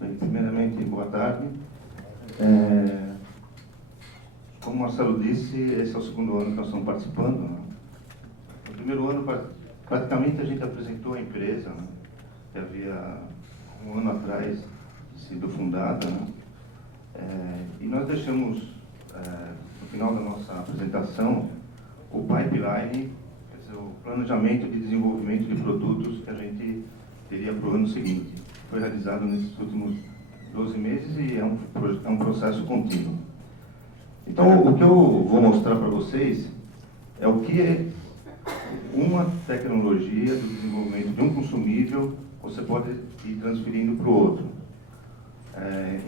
Bem, primeiramente, boa tarde. Como o Marcelo disse, esse é o segundo ano que nós estamos participando, né? No primeiro ano, praticamente, a gente apresentou a empresa, né, que havia um ano atrás sido fundada, né? E nós deixamos, no final da nossa apresentação, o pipeline, quer dizer, o planejamento de desenvolvimento de produtos que a gente teria para o ano seguinte. Foi realizado nesses últimos 12 meses e é um processo contínuo. Então, o que eu vou mostrar para vocês é o que é uma tecnologia do desenvolvimento de um consumível você pode ir transferindo para o outro.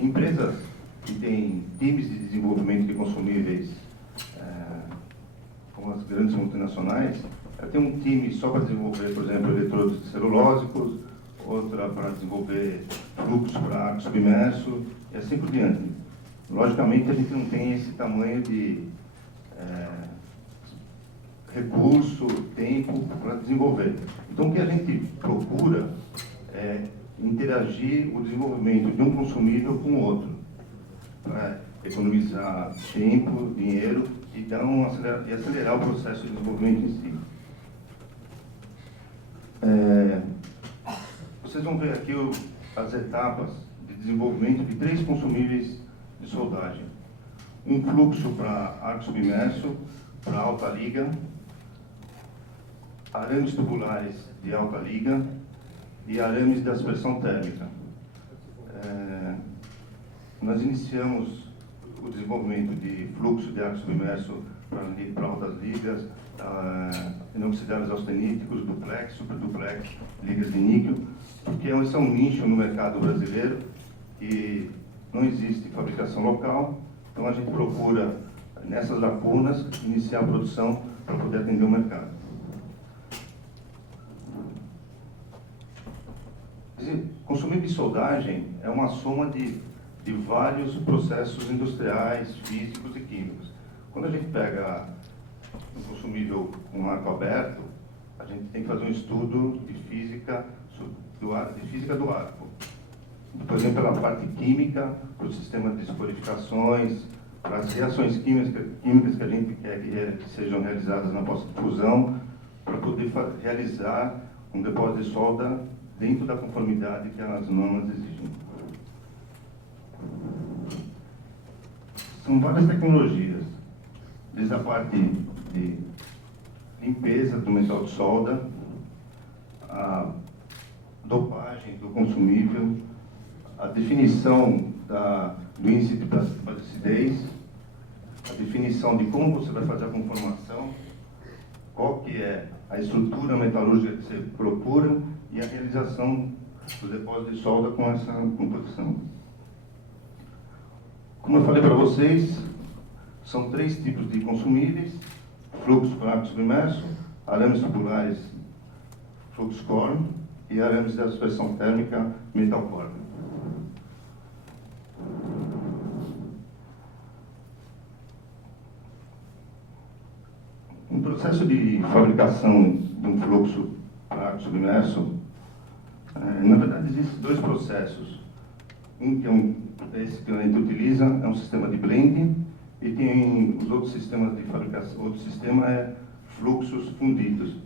Empresas que têm times de desenvolvimento de consumíveis, como as grandes multinacionais, tem um time só para desenvolver, por exemplo, eletrodos celulósicos, outra para desenvolver fluxos para ar submerso, e assim por diante. Logicamente, a gente não tem esse tamanho de recurso, tempo para desenvolver. Então, o que a gente procura é interagir o desenvolvimento de um consumível com o outro, para economizar tempo, dinheiro e acelerar o processo de desenvolvimento em si. Vocês vão ver aqui as etapas de desenvolvimento de 3 consumíveis de soldagem. Um fluxo para arco submerso, para alta liga, arames tubulares de alta liga e arames de aspersão térmica. Nós iniciamos o desenvolvimento de fluxo de arco submerso para altas ligas, inoxidáveis austeníticos, duplex, superduplex, ligas de níquel, porque esse é um nicho no mercado brasileiro e não existe fabricação local, então a gente procura, nessas lacunas, iniciar a produção para poder atender o mercado. Consumível de soldagem é uma soma de vários processos industriais, físicos e químicos. Quando a gente pega um consumível com arco aberto, a gente tem que fazer um estudo de física do arco. Por exemplo, pela parte química, para o sistema de descodificações, para as reações químicas que a gente quer que sejam realizadas na pós-fusão, para poder realizar um depósito de solda dentro da conformidade que as normas exigem. São várias tecnologias, desde a parte de limpeza do metal de solda, a dopagem do consumível, a definição do índice de basicidez, a definição de como você vai fazer a conformação, qual que é a estrutura metalúrgica que você procura e a realização do depósito de solda com essa composição. Como eu falei para vocês, são 3 tipos de consumíveis: fluxo para arco submerso, arames tubulares fluxo core e arames de aspersão térmica metal core. Um processo de fabricação de um fluxo para arco submerso, na verdade, existem 2 processos. Um que esse que a gente utiliza é um sistema de blending, e tem os outros sistemas de fabricação. Outro sistema é fluxos fundidos.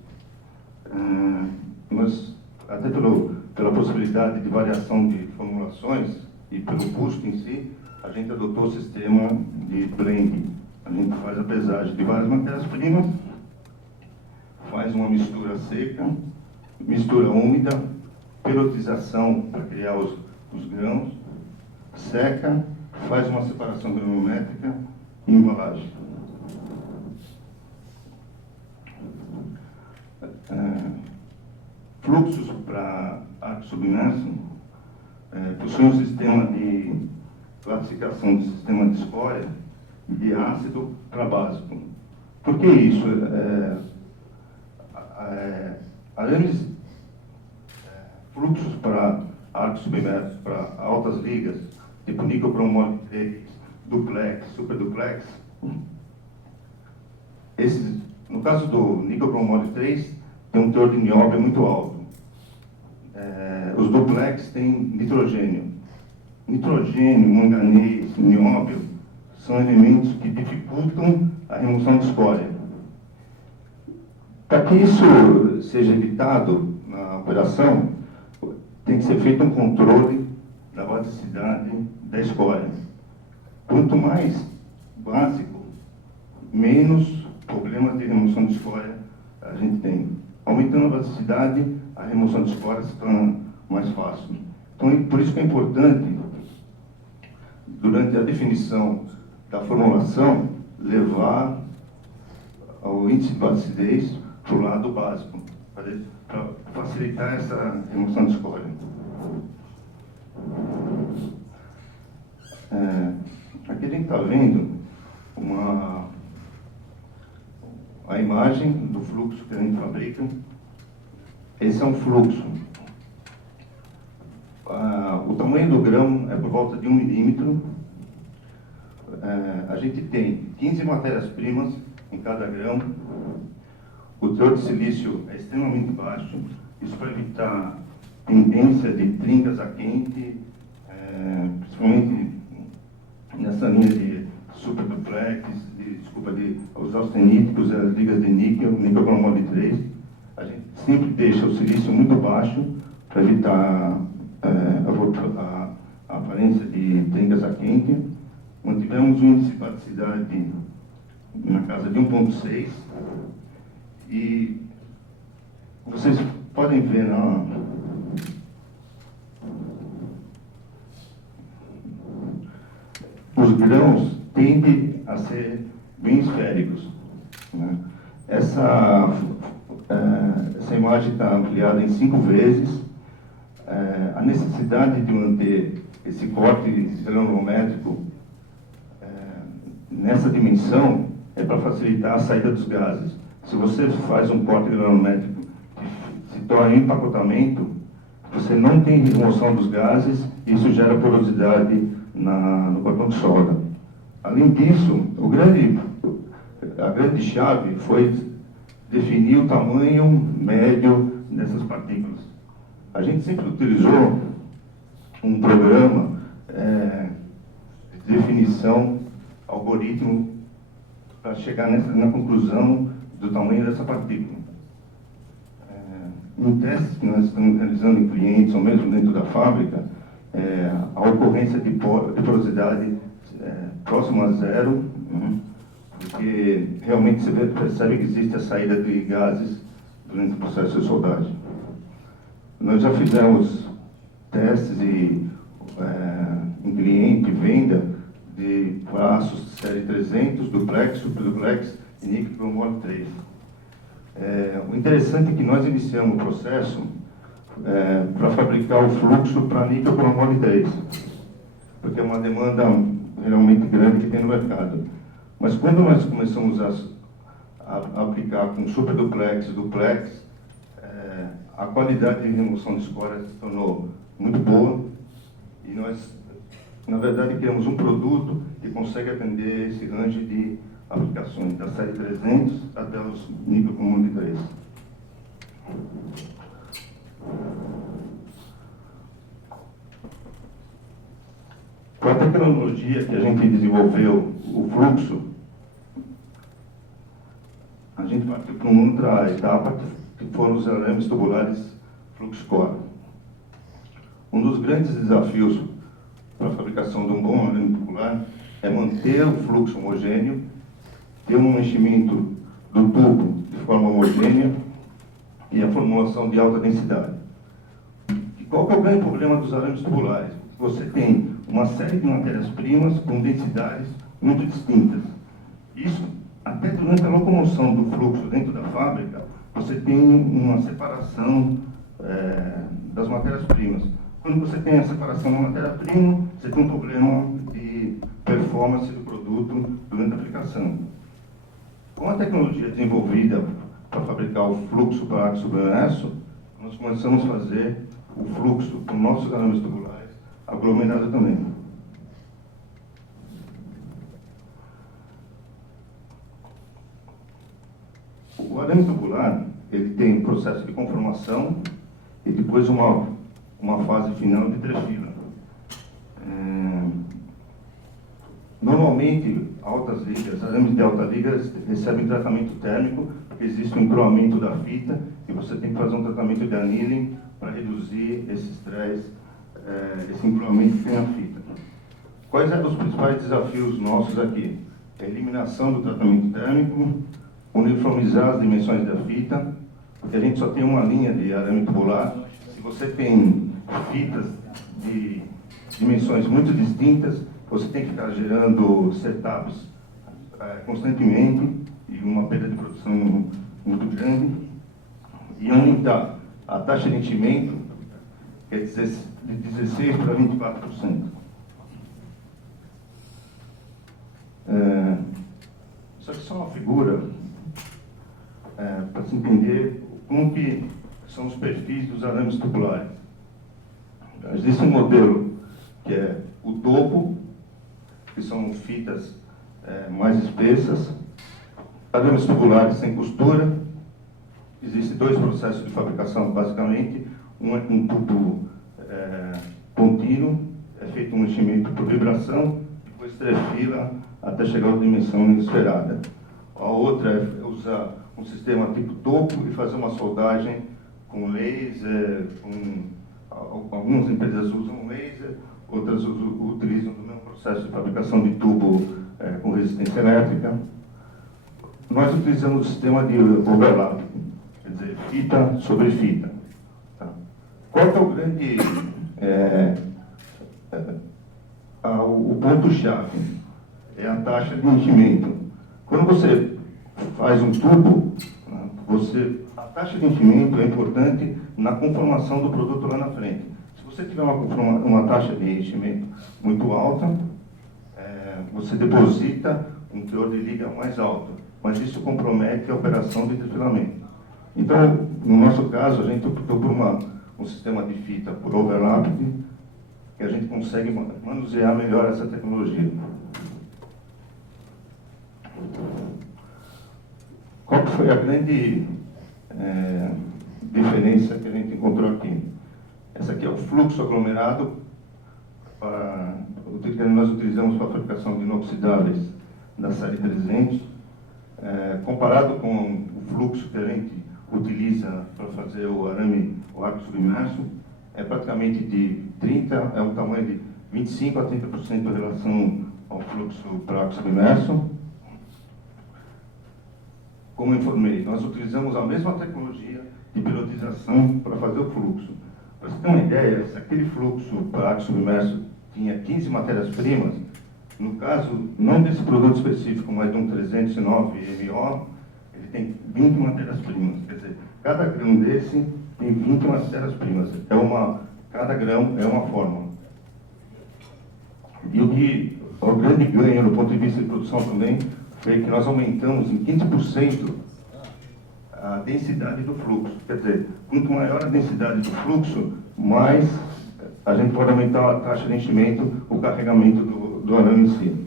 Mas, até pela possibilidade de variação de formulações e pelo custo em si, a gente adotou o sistema de blending. A gente faz a pesagem de várias matérias-primas, faz uma mistura seca, mistura úmida, perotização para criar os grãos, seca, faz uma separação granulométrica e embalagem. Fluxos para arco submerso possuem um sistema de classificação de sistema de escória de ácido para básico. Por que isso? Fluxos para arco submerso, para altas ligas, tipo níquel cromólise 3, duplex, superduplex. No caso do níquel cromólise 3, tem um teor de nióbio muito alto. Os duplex têm nitrogênio. nitrogênio, manganês, nióbio são elementos que dificultam a remoção de escória. Para que isso seja evitado na operação, tem que ser feito um controle da basicidade da escória. Quanto mais básico, menos problemas de remoção de escória a gente tem. Aumentando a basicidade, a remoção de escória se torna mais fácil. Então, por isso que é importante, durante a definição da formulação, levar o índice de basicidez para o lado básico, para facilitar essa remoção de escória. Aqui a gente está vendo a imagem do fluxo que a gente fabrica. Esse é um fluxo. O tamanho do grão é por volta de 1 milímetro. A gente tem 15 matérias-primas em cada grão. O teor de silício é extremamente baixo. Isso para evitar tendência de trincas a quente, principalmente nessa linha de superduplex, de os austeníticos, as ligas de níquel cromólise 3. A gente sempre deixa o silício muito baixo para evitar a aparência de trincas a quente. Mantivemos um índice de baticidade na casa de 1,6 e vocês podem ver os grãos tendem a ser bem esféricos, né? Essa imagem está ampliada em 5 vezes. A necessidade de manter esse corte granulométrico nessa dimensão é para facilitar a saída dos gases. Se você faz um corte granulométrico que se torna empacotamento, você não tem remoção dos gases e isso gera porosidade no cartão de solda. Além disso, a grande chave foi definir o tamanho médio dessas partículas. A gente sempre utilizou um programa de definição, algoritmo, para chegar na conclusão do tamanho dessa partícula. Em testes que nós estamos realizando em clientes, ou mesmo dentro da fábrica, a ocorrência de porosidade próxima a zero, porque realmente você percebe que existe a saída de gases durante o processo de soldagem. Nós já fizemos testes em cliente, venda de braços série 300, duplex, superduplex e níquel cromólise 3. O interessante é que nós iniciamos o processo para fabricar o fluxo para níquel cromólise 3, porque é uma demanda realmente grande que tem no mercado. Mas quando nós começamos a aplicar com superduplex e duplex, a qualidade de remoção de escória se tornou muito boa e nós, na verdade, criamos um produto que consegue atender esse range de aplicações, da série 300 até os níquel cromólise 3. Com a tecnologia que a gente desenvolveu, o fluxo, a gente partiu para uma outra etapa, que foram os arames tubulares FluxCore. Um dos grandes desafios para a fabricação de um bom arame tubular é manter o fluxo homogêneo, ter um enchimento do tubo de forma homogênea e a formulação de alta densidade. E qual que é o grande problema dos arames tubulares? Você tem uma série de matérias-primas com densidades muito distintas. Isso, até durante a locomoção do fluxo dentro da fábrica, você tem uma separação das matérias-primas. Quando você tem a separação da matéria-prima, você tem um problema de performance do produto durante a aplicação. Com a tecnologia desenvolvida para fabricar o fluxo para arco submerso, nós começamos a fazer o fluxo para os nossos arames tubulares aglomerado também. O arame tubular, ele tem um processo de conformação e depois uma fase final de trefila. normalmente, altas ligas, arames de alta liga recebem tratamento térmico, porque existe um encroamento da fita, e você tem que fazer um tratamento de annealing para reduzir esse estresse, esse encroamento que tem na fita. Quais eram os principais desafios nossos aqui? A eliminação do tratamento térmico, uniformizar as dimensões da fita, porque a gente só tem uma linha de arame tubular. Se você tem fitas de dimensões muito distintas, você tem que ficar gerando setups constantemente e uma perda de produção muito grande. E aumentar a taxa de enchimento, que é de 16% para 24%. Isso aqui é só uma figura para se entender como que são os perfis dos arames tubulares. Existe um modelo que é o topo, que são fitas mais espessas, arames tubulares sem costura. Existem dois processos de fabricação, basicamente. Um é um tubo contínuo, é feito um enchimento por vibração, depois trefila até chegar à dimensão esperada. A outra é usar um sistema tipo topo e fazer uma soldagem com laser, algumas empresas usam laser, outras utilizam o mesmo processo de fabricação de tubo com resistência elétrica. Nós utilizamos o sistema de overlap, quer dizer, fita sobre fita. Tá? Qual que é o grande o ponto-chave? É a taxa de enchimento. Quando você faz um tubo, a taxa de enchimento é importante na conformação do produto lá na frente. Se você tiver uma taxa de enchimento muito alta, você deposita um teor de liga mais alto, mas isso compromete a operação de trefilamento. Então, no nosso caso, a gente optou por um sistema de fita por overlap, que a gente consegue manusear melhor essa tecnologia. Qual que foi a grande diferença que a gente encontrou aqui? Essa aqui é o fluxo aglomerado que nós utilizamos para a fabricação de inoxidáveis da série 300, comparado com o fluxo que a gente utiliza para fazer o arco submerso, é praticamente de 30%, é um tamanho de 25% a 30% em relação ao fluxo para arco submerso. Como eu informei, nós utilizamos a mesma tecnologia de pilotização para fazer o fluxo. Para você ter uma ideia, se aquele fluxo para arco submerso tinha 15 matérias-primas, no caso, não desse produto específico, mas de um 309 MO, ele tem 20 matérias-primas. Quer dizer, cada grão desse tem 20 matérias-primas. Cada grão é uma fórmula. E o grande ganho do ponto de vista de produção também foi que nós aumentamos em 15% a densidade do fluxo. Quer dizer, quanto maior a densidade do fluxo, mais a gente pode aumentar a taxa de enchimento, o carregamento do arame em si.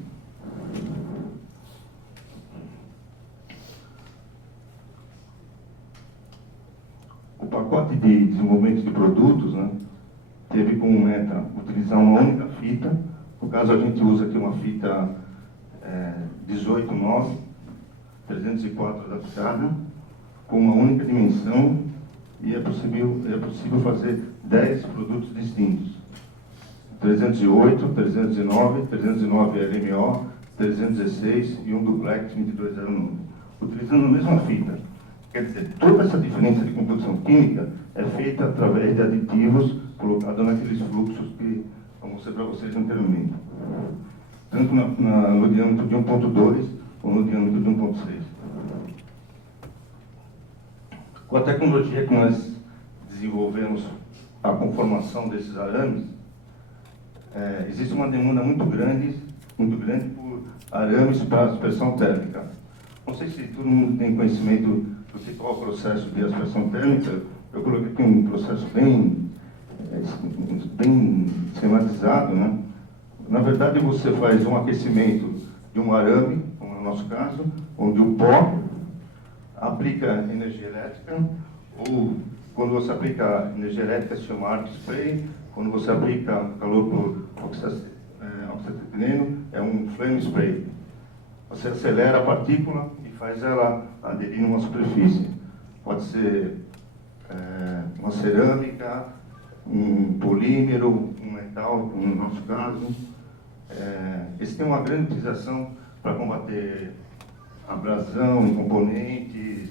O pacote de desenvolvimento de produtos, né, teve como meta utilizar uma única fita. No caso, a gente usa aqui uma fita 18/9, 304 adaptada, com uma única dimensão, e é possível fazer 10 produtos distintos. 308, 309, 309 LMO, 316 e um duplex 2209, utilizando a mesma fita. Quer dizer, toda essa diferença de composição química é feita através de aditivos colocados naqueles fluxos que eu mostrei para vocês anteriormente. Tanto no diâmetro de 1.2 ou no diâmetro de 1.6. Com a tecnologia que nós desenvolvemos a conformação desses arames, existe uma demanda muito grande por arames para aspersão térmica. Não sei se todo mundo tem conhecimento do que é o processo de aspersão térmica. Eu coloquei aqui um processo bem esquematizado, né? Na verdade, você faz um aquecimento de um arame, como no nosso caso, onde o pó aplica energia elétrica, ou quando você aplica energia elétrica se chama arc spray, quando você aplica calor por acetileno é um flame spray. Você acelera a partícula e faz ela aderir numa superfície. Pode ser uma cerâmica, um polímero, um metal, como no nosso caso. Esse tem uma grande utilização para combater abrasão em componentes,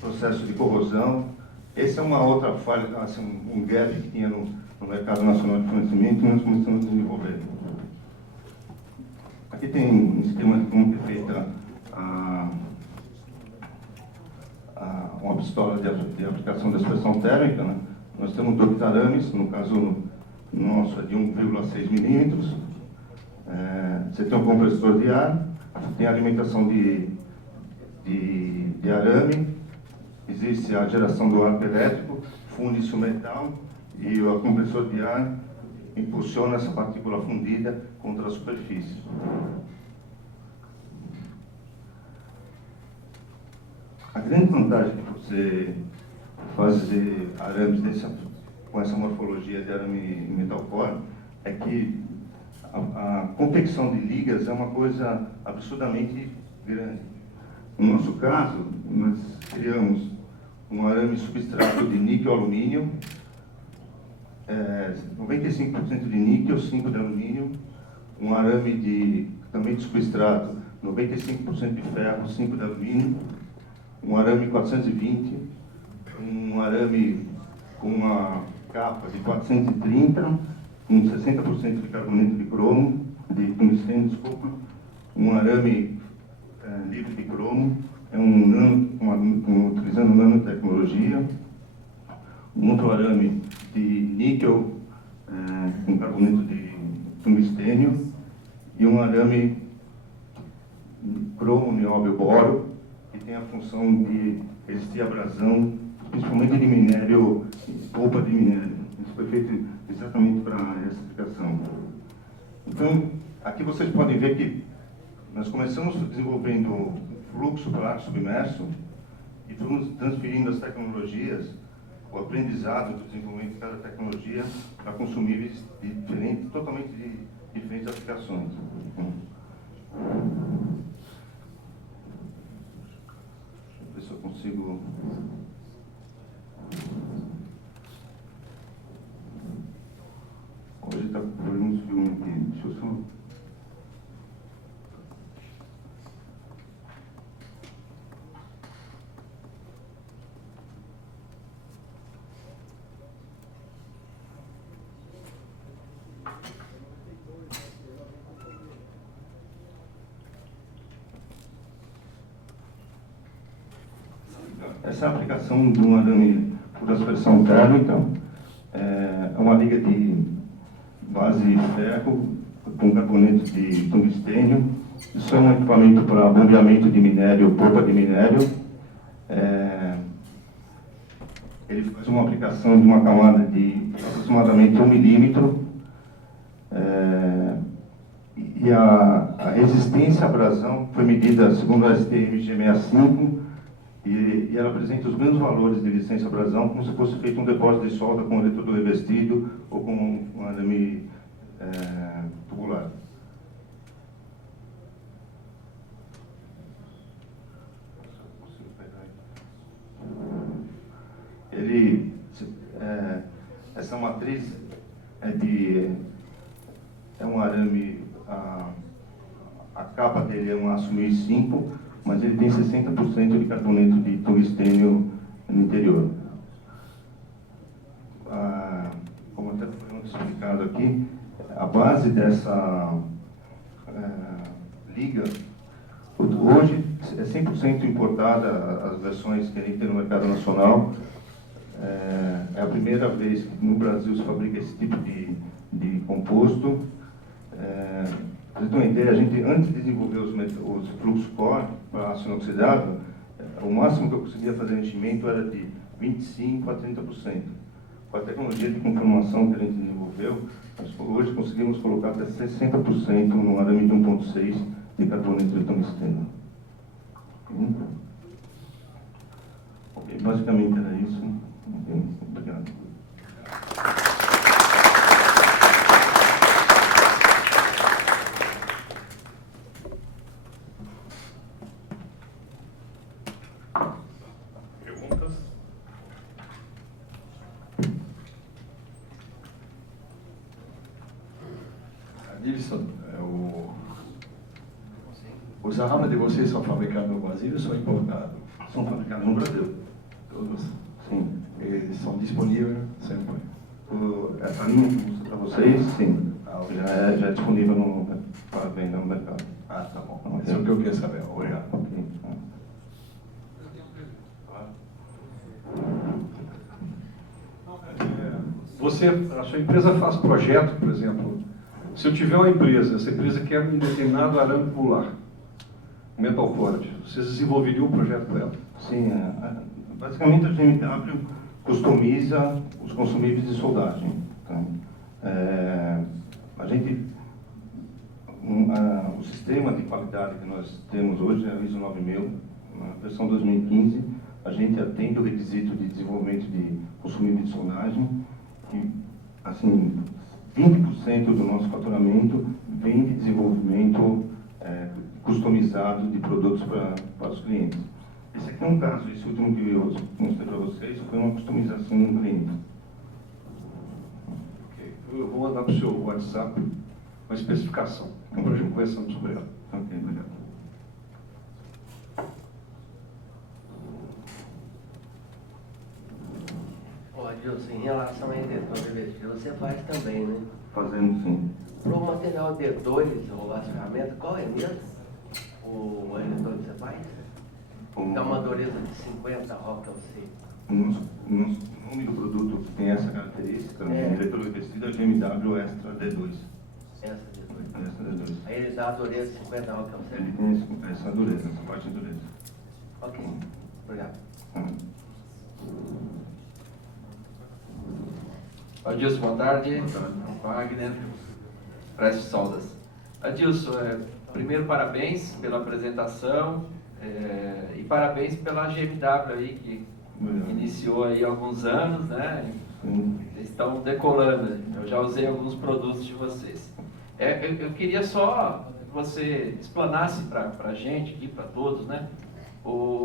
processo de corrosão. Essa é uma outra falha, assim, um gap que tinha no mercado nacional de fornecimento, e nós começamos a desenvolver. Aqui tem um esquema de como é feita uma pistola de aplicação de expressão térmica, né? Nós temos 2 arames, no caso nosso é de 1,6 milímetros. Você tem um compressor de ar, tem alimentação de arame, existe a geração do arco elétrico, funde-se o metal e o compressor de ar impulsiona essa partícula fundida contra a superfície. A grande vantagem de você fazer arames com essa morfologia de arame metal core é que a confecção de ligas é uma coisa absurdamente grande. No nosso caso, nós criamos um arame substrato de níquel-alumínio, 95% de níquel, 5% de alumínio, um arame também de substrato, 95% de ferro, 5% de alumínio, um arame 420, um arame com uma capa de 430, com 60% de carboneto de cromo, de tungstênio, desculpa, um arame livre de cromo, utilizando nanotecnologia, um outro arame de níquel com carboneto de tungstênio e um arame cromo, nióbio, boro, que tem a função de resistir à abrasão, principalmente de minério, polpa de minério. Isso foi feito exatamente para essa aplicação. Então, aqui vocês podem ver que nós começamos desenvolvendo fluxo para ar submerso e fomos transferindo as tecnologias, o aprendizado do desenvolvimento de cada tecnologia para consumíveis totalmente diferentes aplicações. Deixa eu ver se eu consigo... Hoje está com problema de filme aqui. Deixa eu só... Essa é a aplicação de um arame por aspersão térmica. É uma liga de base ferro com carboneto de tungstênio. Isso é um equipamento para bombeamento de minério, polpa de minério. Ele faz uma aplicação de uma camada de aproximadamente 1 milímetro. E a resistência à abrasão foi medida segundo a STM G65 e ela apresenta os mesmos valores de resistência à abrasão como se fosse feito um depósito de solda com eletrodo revestido ou com um arame tubular. Essa matriz é um arame, a capa dele é um aço 1005, mas ele tem 60% de carboneto de tungstênio no interior. Como até foi explicado aqui, a base dessa liga, hoje é 100% importada, as versões que a gente tem no mercado nacional. É a primeira vez que no Brasil se fabrica esse tipo de composto. Para você ter uma ideia, a gente, antes de desenvolver os fluxos core para aço inoxidável, o máximo que eu conseguia fazer enchimento era de 25% a 30%. Com a tecnologia de conformação que a gente desenvolveu, nós hoje conseguimos colocar até 60% no arame de 1,6 de carboneto de tungstênio. Ok, basicamente era isso. Okay, obrigado. Nilson, os arames de vocês são fabricados no Brasil ou são importados? São fabricados no Brasil. Todos? Sim. E são disponíveis sempre? Essa linha que eu mostrei para vocês, sim. Já é disponível para venda no mercado. Ah, tá bom. Isso é o que eu queria saber. Obrigado. Ok. A sua empresa faz projeto, por exemplo. Se eu tiver uma empresa, essa empresa quer um determinado arame pular, metal cord, vocês desenvolveriam um projeto para ela? Sim, basicamente a GMW customiza os consumíveis de soldagem. Tá? O sistema de qualidade que nós temos hoje é a ISO 9000, na versão 2015. A gente atende o requisito de desenvolvimento de consumíveis de soldagem e, assim, 20% do nosso faturamento vem de desenvolvimento customizado de produtos para os clientes. Esse aqui é um caso, esse último que eu mostrei para vocês foi uma customização de um cliente. Okay. Eu vou mandar para o seu WhatsApp uma especificação, para a gente conversando sobre ela. Ok, obrigado. Adilson, em relação a injetor de vestígio, você faz também, né? Fazendo sim. Para o material D2 ou as ferramentas, qual é mesmo o injetor que você faz? É uma dureza de 50 Rockwell C. O nome do produto tem essa característica, o injetor revestido é GMW Extra D2. Essa D2. Extra D2. Aí ele dá a dureza de 50 Rockwell C? Ele tem essa dureza, essa parte de dureza. Ok, obrigado. Adilson, boa tarde. Wagner, Preste Soldas. Adilson, primeiro parabéns pela apresentação e parabéns pela GMW aí, que iniciou aí há alguns anos, né? Vocês estão decolando, eu já usei alguns produtos de vocês. Eu queria só que você explanasse para a gente aqui, para todos, né?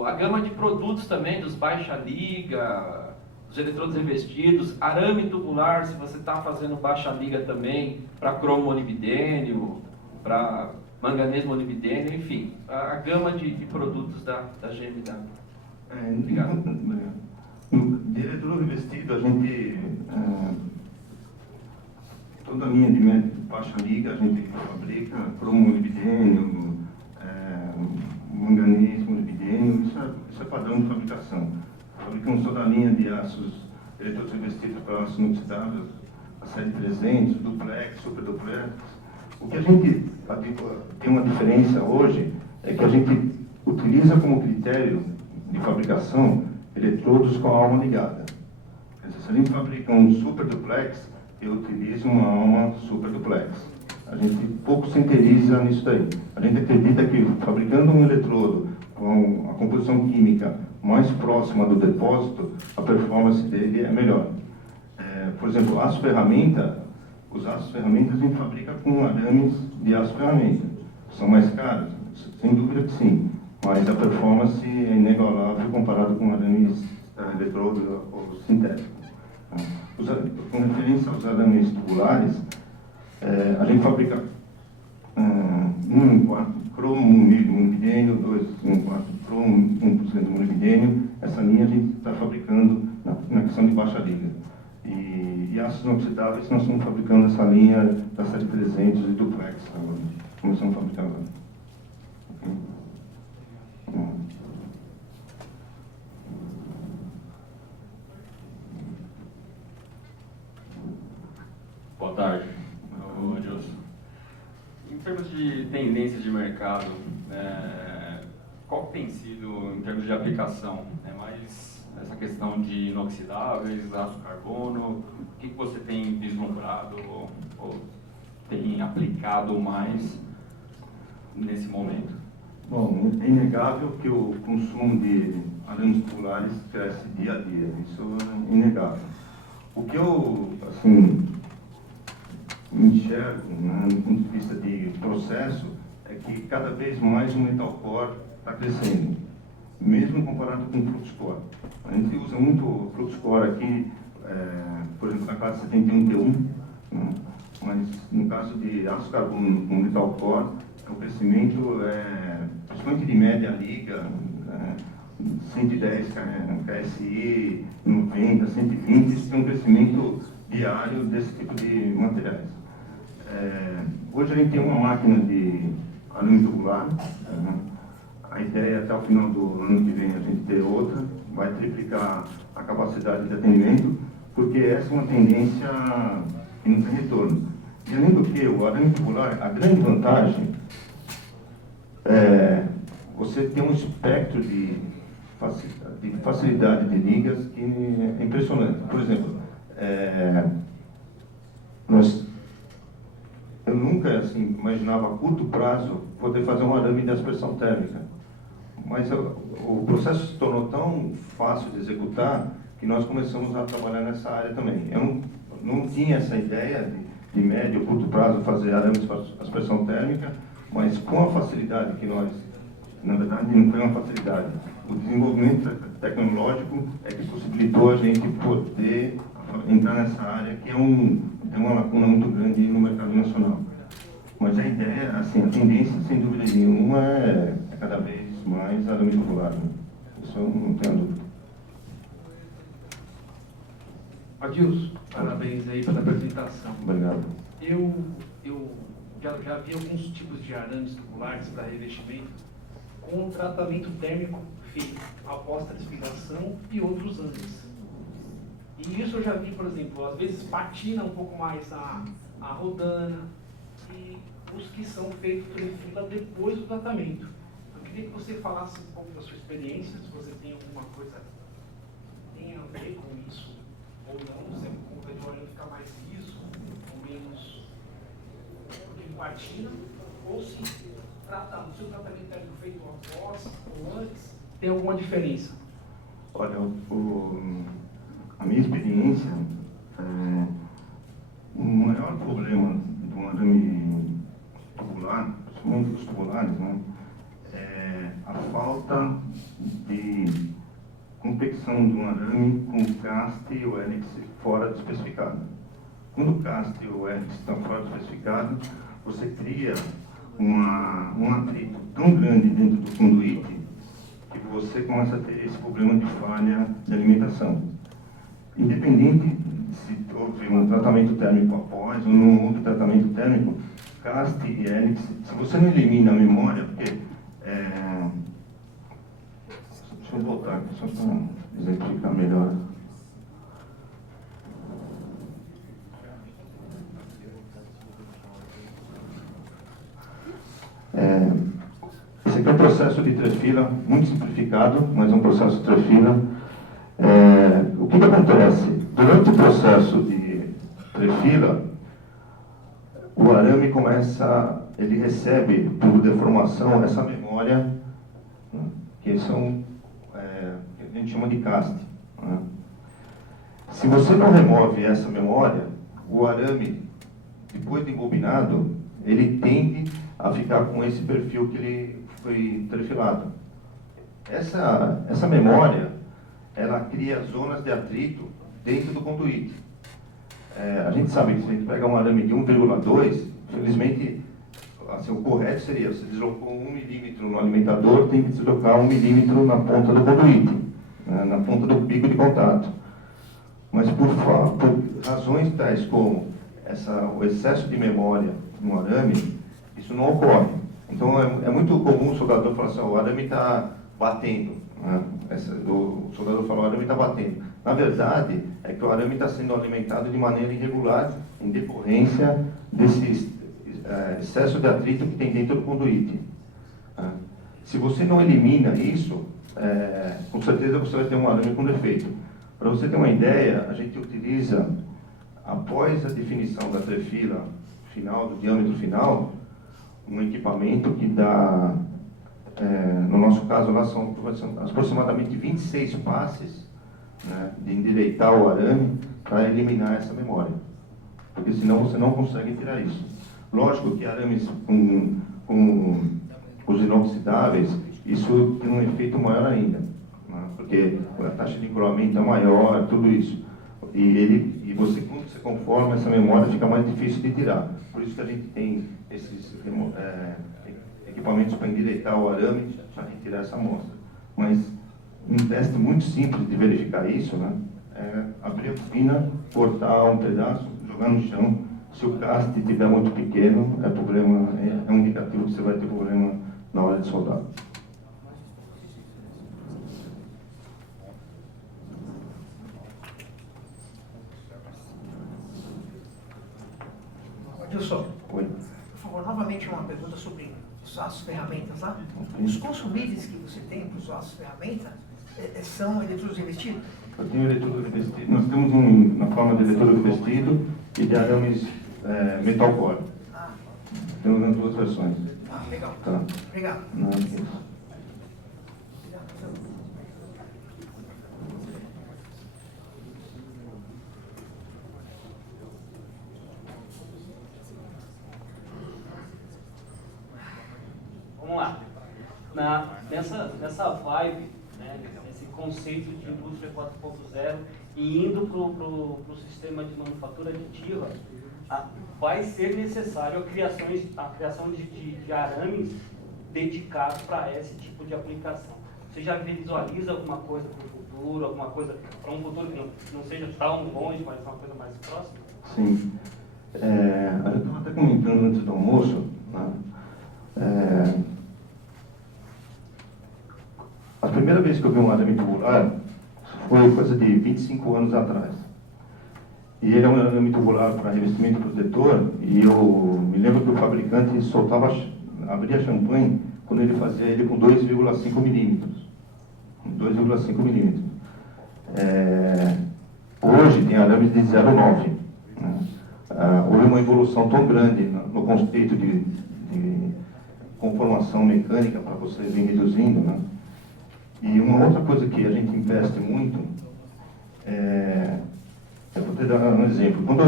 A gama de produtos também, dos baixa liga, os eletrodos revestidos, arame tubular, se você está fazendo baixa liga também, para cromo molibdênio, para manganês molibdênio, enfim, a gama de produtos da GMW. Obrigado. De eletrodo revestido, a gente, toda a linha de baixa liga, a gente fabrica cromo molibdênio, manganês molibdênio, isso é padrão de fabricação. Fabricamos toda a linha de aços eletrodos revestidos para aços inoxidáveis, a série 300, duplex, super duplex. O que a gente tem uma diferença hoje é que a gente utiliza como critério de fabricação eletrodos com a alma ligada. Quer dizer, se a gente fabrica um super duplex, eu utilizo uma alma super duplex. A gente pouco sintetiza nisso daí. A gente acredita que fabricando um eletrodo com a composição química mais próxima do depósito, a performance dele é melhor. Por exemplo, os aços ferramentas a gente fabrica com arames de aço ferramenta. São mais caros? Sem dúvida que sim, mas a performance é inigualável comparado com arames eletrodos ou sintéticos. Com referência aos arames tubulares, a gente fabrica 1/4 cromo molibdênio, 2/4 cromo, 1% molibdênio. Essa linha a gente está fabricando na questão de baixa liga. E aços inoxidáveis nós estamos fabricando essa linha da série 300 e duplex agora. Começamos a fabricar agora. Boa tarde, Adilson. Em termos de tendências de mercado, qual tem sido, em termos de aplicação, mais essa questão de inoxidáveis, aço carbono, o que você tem vislumbrado ou tem aplicado mais nesse momento? Bom, é inegável que o consumo de arames tubulares cresce dia a dia, isso é inegável. O que eu, assim, enxergo, né, do ponto de vista de processo, é que cada vez mais o metal core está crescendo, mesmo comparado com o flux core. A gente usa muito o flux core aqui, por exemplo, na classe 71T1, né, mas no caso de aço carbono com metalcore, o crescimento principalmente de média liga, 110 KSI, 90, 120, isso tem um crescimento diário desse tipo de materiais. Hoje a gente tem uma máquina de arame tubular, a ideia é até o final do ano que vem a gente ter outra, vai triplicar a capacidade de atendimento, porque essa é uma tendência que não tem retorno. E além do que, o arame tubular, a grande vantagem é você ter um espectro de facilidade de ligas que é impressionante. Por exemplo, eu nunca assim, imaginava a curto prazo poder fazer um arame de aspersão térmica, mas o processo se tornou tão fácil de executar que nós começamos a trabalhar nessa área também. Eu não tinha essa ideia de médio ou curto prazo fazer arames de aspersão térmica, mas com a facilidade que nós, na verdade não foi uma facilidade, o desenvolvimento tecnológico é que possibilitou a gente poder entrar nessa área que tem uma lacuna muito grande no mercado nacional. Mas a ideia, assim, a tendência, sem dúvida nenhuma, é cada vez mais arame tubular. Né? Isso eu não tenho dúvida. Adilson, parabéns aí pela apresentação. Obrigado. Eu já vi alguns tipos de arames tubulares para revestimento com tratamento térmico feito após transpiração e outros antes. E isso eu já vi, por exemplo, às vezes patina um pouco mais a rodana e os que são feitos trefila depois do tratamento. Eu queria que você falasse um pouco da sua experiência, se você tem alguma coisa que tenha a ver com isso ou não, se o convetor fica mais liso ou menos porque patina, ou se o seu tratamento térmico feito após ou antes tem alguma diferença. Olha, a minha experiência, o maior problema de um arame tubular, principalmente os tubulares, né, é a falta de confecção de um arame com o caste e o hélix fora do especificado. Quando o caste e o hélix estão fora do especificado, você cria um atrito tão grande dentro do conduíte que você começa a ter esse problema de falha de alimentação. Independente se houve um tratamento térmico após ou não houve tratamento térmico, caste e hélix, se você não elimina a memória, porque deixa eu voltar aqui só para exemplificar melhor. Esse aqui é um processo de trefila, muito simplificado, mas é um processo de trefila. O que acontece? Durante o processo de trefila, o arame ele recebe, por deformação, essa memória, né, que a gente chama de caste. Né? Se você não remove essa memória, o arame, depois de embobinado, ele tende a ficar com esse perfil que ele foi trefilado. Essa memória, ela cria zonas de atrito dentro do conduíte. A gente sabe que se a gente pega um arame de 1,2, infelizmente, assim, o correto seria, você deslocou 1 milímetro no alimentador, tem que deslocar 1 milímetro na ponta do conduíte, né, na ponta do pico de contato. Mas por razões tais como o excesso de memória no arame, isso não ocorre. Então é muito comum o soldador falar assim, o arame está batendo. Né? O soldador fala, o arame está batendo. Na verdade, é que o arame está sendo alimentado de maneira irregular, em decorrência desse excesso de atrito que tem dentro do conduíte. Se você não elimina isso, com certeza você vai ter um arame com defeito. Para você ter uma ideia, a gente utiliza, após a definição da trefila final, do diâmetro final, um equipamento que dá, no nosso caso lá são aproximadamente 26 passes, né, de endireitar o arame para eliminar essa memória, porque senão você não consegue tirar isso. Lógico que arames com os inoxidáveis, isso tem um efeito maior ainda, né, porque a taxa de encroamento é maior, tudo isso. E você, quando você conforma essa memória, fica mais difícil de tirar. Por isso que a gente tem esses equipamentos para endireitar o arame para retirar essa amostra. Mas um teste muito simples de verificar isso, né, é abrir a oficina, cortar um pedaço, jogar no chão. Se o caste estiver muito pequeno, é um indicativo que você vai ter problema na hora de soldar. Adilson, Oi. por favor, novamente uma pergunta sobre os aços ferramentas lá. Os consumíveis que você tem para os aços ferramentas são eletrodos revestidos? Eu tenho eletrodo revestido. Nós temos na forma de eletrodo revestido e de arames metal core. Temos nas duas versões. Legal. Tá. Obrigado. Não, Vamos lá. Nessa vibe, né, esse conceito de indústria 4.0 e indo para o sistema de manufatura aditiva, vai ser necessário a criação de arames dedicados para esse tipo de aplicação. Você já visualiza alguma coisa para o futuro, alguma coisa para um futuro que não seja tão longe, mas uma coisa mais próxima? Sim. Eu estava até comentando antes do almoço, né? A primeira vez que eu vi um arame tubular foi coisa de 25 anos atrás. E ele é um arame tubular para revestimento protetor, e eu me lembro que o fabricante abria champanhe quando ele fazia ele com 2,5 milímetros. 2,5 milímetros. Hoje tem arames de 0,9. Né? Houve uma evolução tão grande no conceito de conformação mecânica para você vir reduzindo, né? E uma outra coisa que a gente investe muito eu vou te dar um exemplo. Quando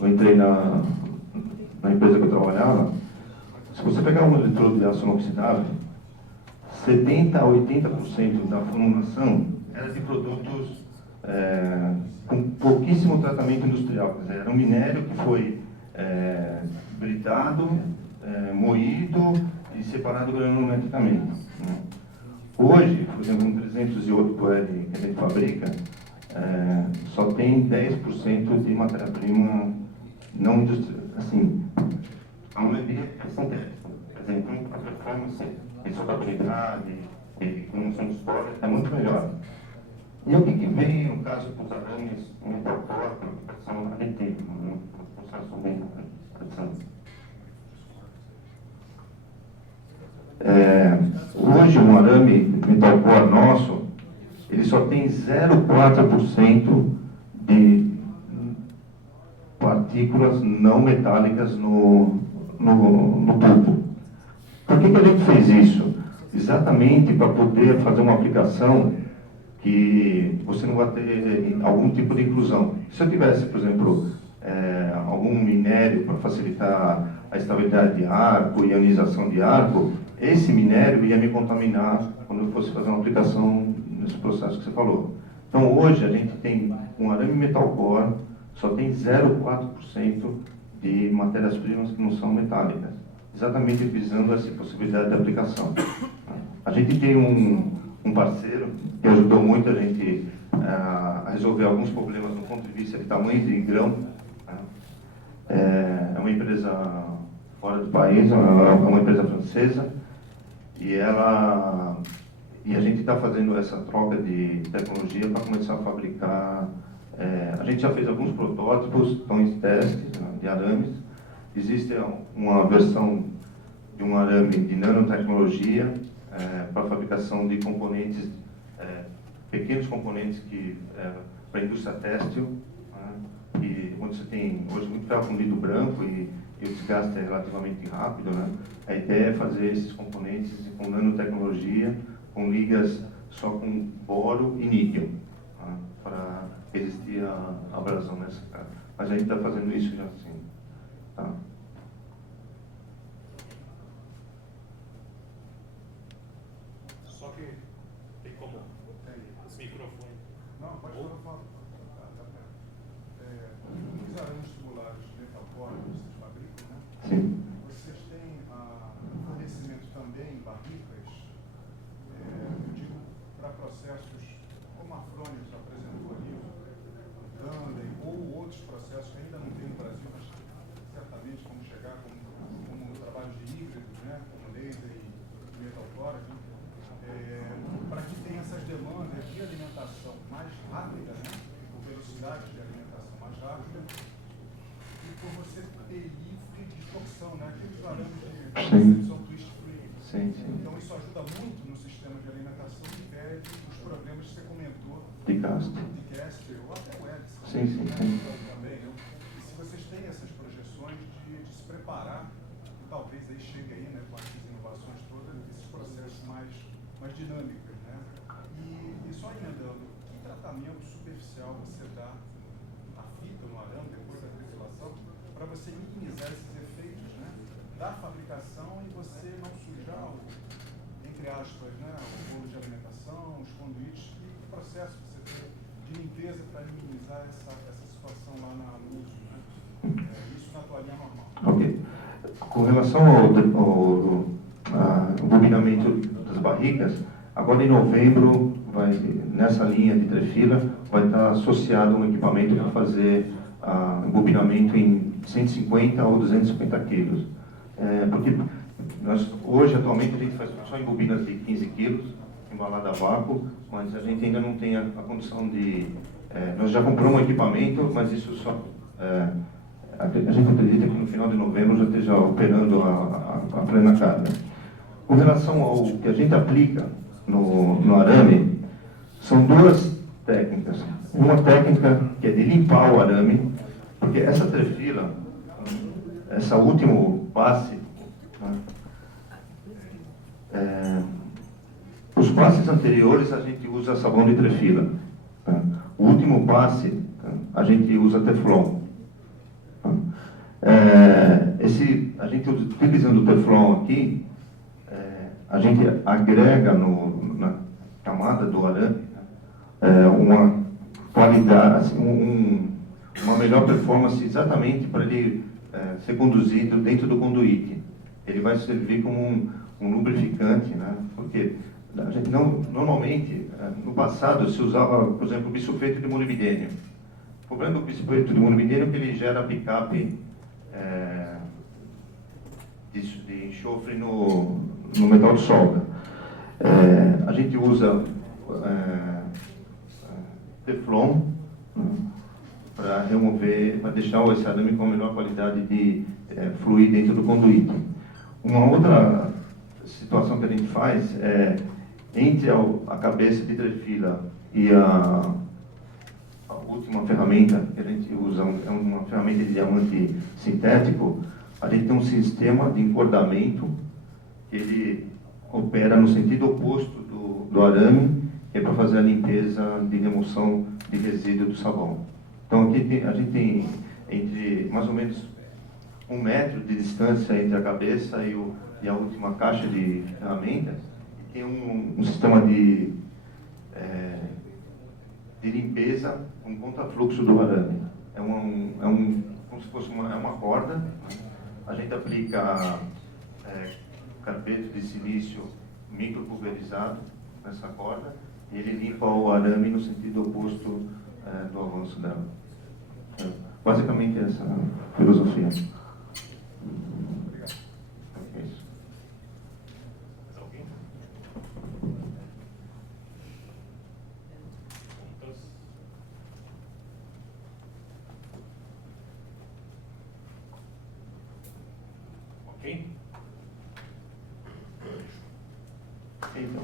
eu entrei na empresa que eu trabalhava, se você pegar um eletrodo de aço inoxidável, 70% a 80% da formulação era de produtos com pouquíssimo tratamento industrial. Quer dizer, era um minério que foi britado, moído e separado granulometricamente. Né? Hoje, por exemplo, um 308L que a gente fabrica, só tem 10% de matéria-prima não industrial. Assim, a maioria é sintética. Por exemplo, a performance de soltabilidade e condição de história é muito melhor. E o que vem, no caso dos arames metal-core, são aditivos, um processo bem interessante. Hoje, um arame metal-core nosso, ele só tem 0,4% de partículas não metálicas no tubo. Por que a gente fez isso? Exatamente para poder fazer uma aplicação que você não vai ter algum tipo de inclusão. Se eu tivesse, por exemplo, algum minério para facilitar a estabilidade de arco e a ionização de arco, esse minério ia me contaminar quando eu fosse fazer uma aplicação nesse processo que você falou. Então, hoje, a gente tem um arame metal-core, só tem 0,4% de matérias-primas que não são metálicas, exatamente visando essa possibilidade de aplicação. A gente tem um parceiro que ajudou muito a gente a resolver alguns problemas do ponto de vista de tamanho de grão. É uma empresa fora do país, é uma empresa francesa, e a gente está fazendo essa troca de tecnologia para começar a fabricar. A gente já fez alguns protótipos, estão em testes, né, de arames. Existe uma versão de um arame de nanotecnologia para fabricação de componentes, pequenos componentes para a indústria têxtil, né, onde você tem hoje muito ferro fundido branco e o desgaste é relativamente rápido, né? A ideia é fazer esses componentes com nanotecnologia, com ligas só com boro e níquel, tá? Para resistir à abrasão nessa cara. Mas a gente está fazendo isso já assim. Tá? Só que tem como microfone. Não, pode falar. fora que vocês fabricam, né? Sim. Vocês têm fornecimento também em barricas, eu digo, para processos como a Frônios apresentou ali, o Tandem, ou outros processos que ainda não tem no Brasil, mas certamente vão chegar, como o trabalho de híbridos, né? Como laser e metal forage, para que tenha essas demandas de alimentação mais rápida, né? Com velocidade de alimentação mais rápida, e por você ter livre de distorção, né? Aqueles arames de recepção twist free. Sim, sim. Então isso ajuda muito no sistema de alimentação e impede os problemas que você comentou De gasto. de Gaster ou até o Edison. Sim, sim, sim. Também, né? E se vocês têm essas projeções de se preparar, e talvez aí chegue aí, né, com essas inovações todas, esses processos mais dinâmicos, né? E só emendando, que tratamento superficial você dá à fita no arame depois da trifelação para você minimizar esses efeitos, né, da fabricação e você não sujar entre aspas, né, o bolo de alimentação, os conduítes, que processo você tem de limpeza para minimizar essa situação lá no uso, né? Isso na tua linha normal. Ok. Com relação ao bobinamento das barricas, agora em novembro, nessa linha de trefila, vai estar associado um equipamento para fazer bobinamento em 150 ou 250 quilos. Porque hoje, atualmente, a gente faz só em bobinas de 15 quilos, embalada a vácuo, mas a gente ainda não tem a condição de... nós já compramos um equipamento, mas isso só... a gente acredita que no final de novembro já esteja operando a plena carga. Com relação ao que a gente aplica no arame, são duas técnicas. Uma técnica que é de limpar o arame, porque essa trefila, esse último passe, os passes anteriores a gente usa sabão de trefila. O último passe a gente usa Teflon. A gente utilizando o Teflon aqui, a gente agrega na camada do arame uma qualidade, uma melhor performance exatamente para ele ser conduzido dentro do conduíte. Ele vai servir como um lubrificante, né? Porque a gente normalmente, no passado, se usava, por exemplo, bisulfeto de molibdênio. O problema do bisulfeto de molibdênio é que ele gera picape de enxofre no metal de solda. A gente usa Teflon para remover, para deixar esse arame com a melhor qualidade de fluir dentro do conduíte. Uma outra situação que a gente faz é, entre a cabeça de trefila e a última ferramenta que a gente usa, é uma ferramenta de diamante sintético, a gente tem um sistema de encordamento que ele opera no sentido oposto do arame, que é para fazer a limpeza de remoção de resíduo do sabão. Então aqui a gente tem entre mais ou menos 1 metro de distância entre a cabeça e a última caixa de ferramentas, e tem um sistema de limpeza com contrafluxo do arame. Como se fosse uma corda. A gente aplica carpeto de silício micropulverizado nessa corda e ele limpa o arame no sentido oposto do avanço dela. Basicamente essa a filosofia. Obrigado. É isso. Mais alguém? Perguntas? Ok? Então.